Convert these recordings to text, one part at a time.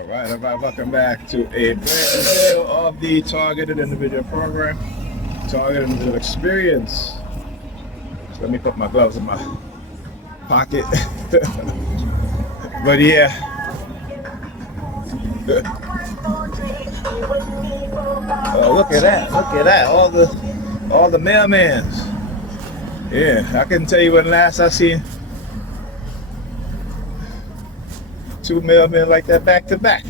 All right, welcome back to a brand new video of the Targeted Individual Program, Targeted Individual Experience. So let me put my gloves in my pocket. But yeah. Oh, look at that, all the mailmans. Yeah, I couldn't tell you when last I seen two mailmen like that back to back.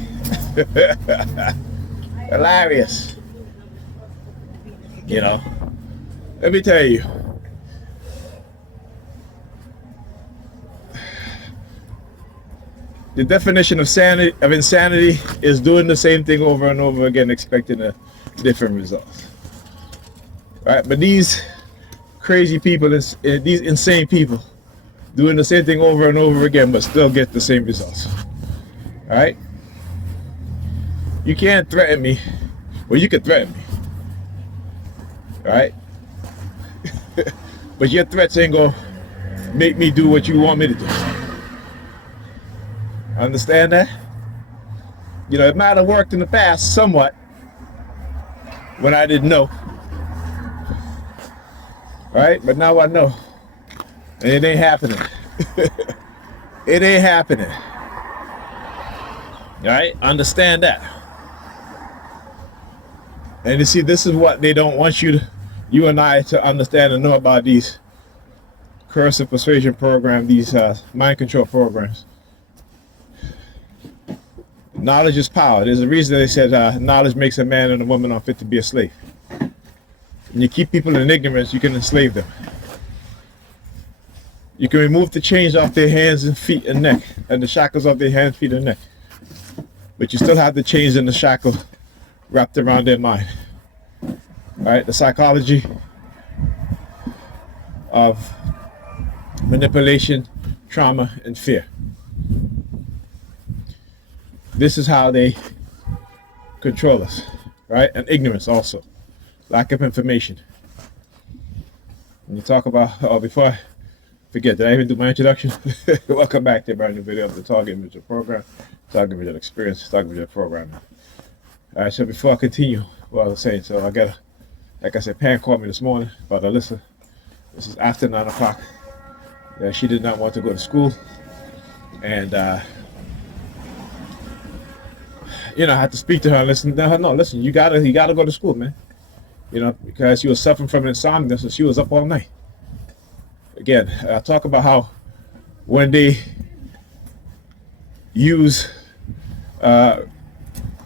Hilarious. You know, let me tell you, the definition of insanity is doing the same thing over and over again, expecting a different result. Right? But these crazy people, these insane people, doing the same thing over and over again, but still get the same results. All right? You can't threaten me. Well, you can threaten me. All right? But your threats ain't gonna make me do what you want me to do. Understand that? You know, it might have worked in the past somewhat when I didn't know. Right? But now I know. And it ain't happening. It ain't happening. Right? Understand that. And you see, this is what they don't want you and I to understand and know about these coercive persuasion programs, these mind control programs. Knowledge is power. There's a reason they said knowledge makes a man and a woman unfit to be a slave. When you keep people in ignorance, you can enslave them. You can remove the chains off their hands and feet and neck, and the shackles off their hands, feet, and neck. But you still have the chains and the shackle wrapped around their mind. All right, the psychology of manipulation, trauma, and fear. This is how they control us, right? And ignorance also. Lack of information. When you talk about, before I forget, did I even do my introduction? Welcome back to a brand new video of the Target Individual Program, Target Individual Experience, Target Individual Programming. All right, so before I continue what I was saying, so I got like I said, Pam called me this morning about Alyssa. This is after 9 o'clock. She did not want to go to school. And, you know, I had to speak to her and listen to her. No, listen, you gotta go to school, man. You know, because she was suffering from insomnia, so she was up all night. Again, I talk about how when they use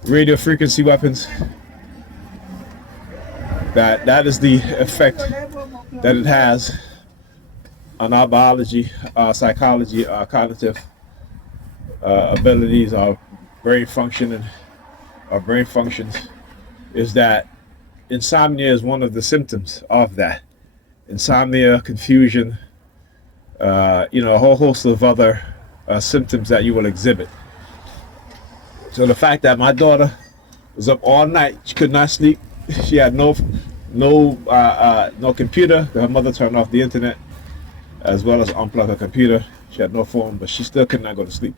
radio frequency weapons, that is the effect that it has on our biology, our psychology, our cognitive abilities, our brain functioning, our brain functions, is that insomnia is one of the symptoms of that. Insomnia, confusion, you know, a whole host of other symptoms that you will exhibit. So the fact that my daughter was up all night, she could not sleep. She had no computer. Her mother turned off the internet as well as unplugged her computer. She had no phone, but she still could not go to sleep.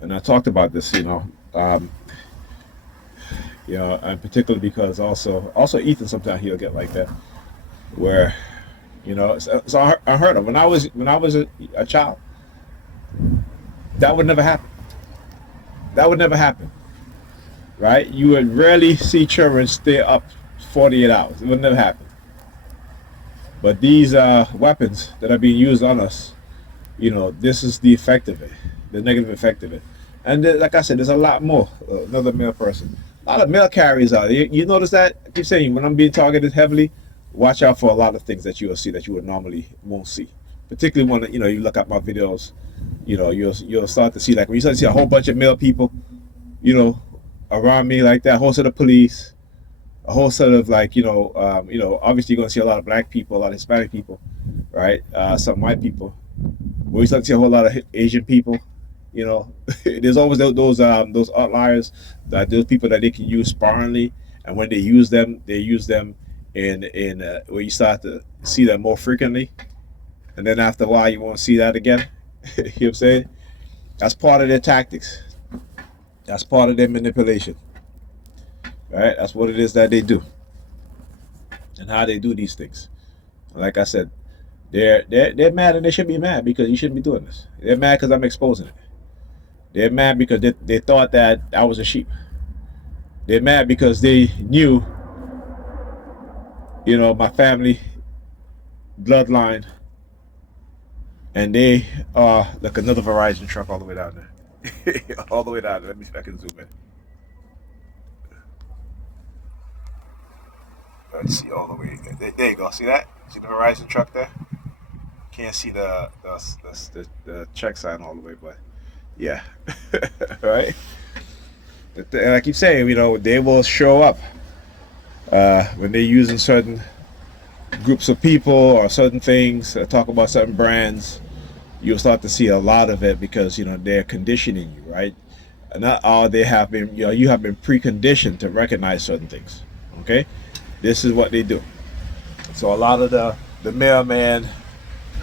And I talked about this, you know, and particularly because also Ethan sometimes he'll get like that, where, you know, it's unheard of. When I was a child, that would never happen. That would never happen, right? You would rarely see children stay up 48 hours. It would never happen. But these weapons that are being used on us, you know, this is the effect of it, the negative effect of it. And like I said, there's a lot more. Another male person. A lot of male carriers out there. You notice that? I keep saying, when I'm being targeted heavily, watch out for a lot of things that you will see that you would normally won't see. Particularly when, you know, you look at my videos, you know, you'll start to see, like when you start to see a whole bunch of male people, you know, around me like that, a whole set of police, a whole set of, like, you know, obviously you're going to see a lot of black people, a lot of Hispanic people, right? Some white people. We start to see a whole lot of Asian people. You know, there's always those outliers, those people that they can use sparingly, and when they use them in where you start to see them more frequently, and then after a while you won't see that again. You know what I'm saying? That's part of their tactics. That's part of their manipulation, right? That's what it is that they do, and how they do these things. Like I said, they're mad, and they should be mad because you shouldn't be doing this. They're mad because I'm exposing it. They're mad because they thought that I was a sheep. They're mad because they knew, my family bloodline, and they are like another Verizon truck all the way down there. All the way down there. Let me see if I can zoom in. Let's see, all the way. There you go. See that? See the Verizon truck there? Can't see the check sign all the way, but yeah. Right? And I keep saying, they will show up when they're using certain groups of people or certain things, talk about certain brands. You'll start to see a lot of it because they're conditioning you, right? And not all they have been, you have been preconditioned to recognize certain things. Okay, this is what they do. So a lot of the mailman,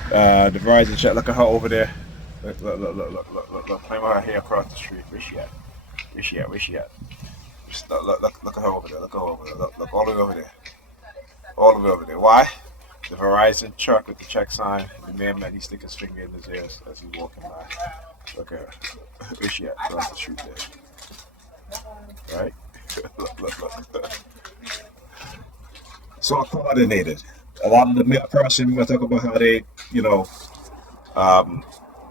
the Verizon chat. Look at her over there. Look, playing with her hair across the street. Where's she at? Where's she at? Just look at her over there. Look all the way over there. All the way over there. Why? The Verizon truck with the check sign. The man, he stick his finger in his ears as he's walking by. Look at her. Where's she at? Across the street there. Right? look. So coordinated. A lot of the mail person, we're going to talk about how they,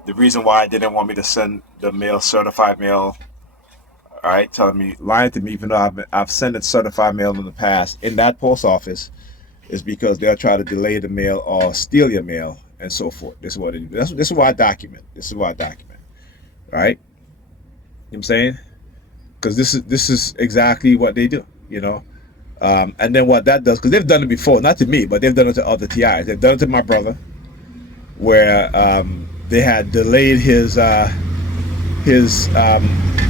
the reason why I didn't want me to send the mail, certified mail, all right, telling me, lying to me, even though I've sent it certified mail in the past in that post office, is because they'll try to delay the mail or steal your mail and so forth. This is what they do. This is why I document. Right? You know what I'm saying? Because this is exactly what they do, and then what that does, because they've done it before, not to me, but they've done it to other TIs. They've done it to my brother, where they had delayed his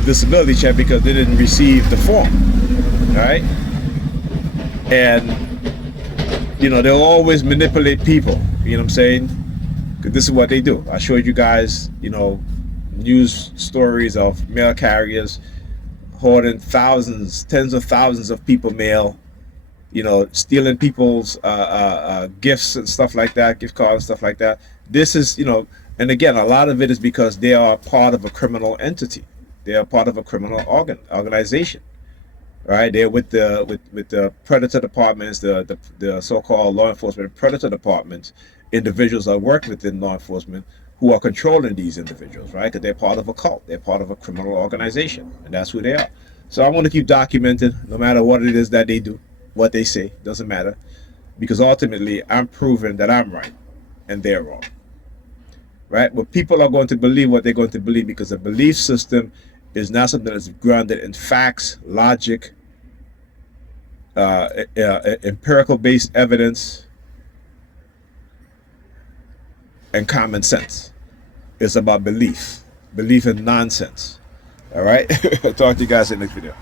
disability check because they didn't receive the form, right? And they'll always manipulate people. You know what I'm saying? Because this is what they do. I showed you guys, news stories of mail carriers hoarding thousands, tens of thousands of people mail, stealing people's gifts and stuff like that, gift cards and stuff like that. This is, and again, a lot of it is because they are part of a criminal entity. They are part of a criminal organization, right? They're with the predator departments, the so-called law enforcement predator departments. Individuals are working within law enforcement who are controlling these individuals, right? Because they're part of a cult. They're part of a criminal organization, and that's who they are. So I want to keep documenting, no matter what it is that they do, what they say, doesn't matter, because ultimately I'm proving that I'm right and they're wrong, right? But people are going to believe what they're going to believe because a belief system is not something that's grounded in facts, logic, empirical-based evidence, and common sense. It's about belief in nonsense. All right. Talk to you guys in the next video.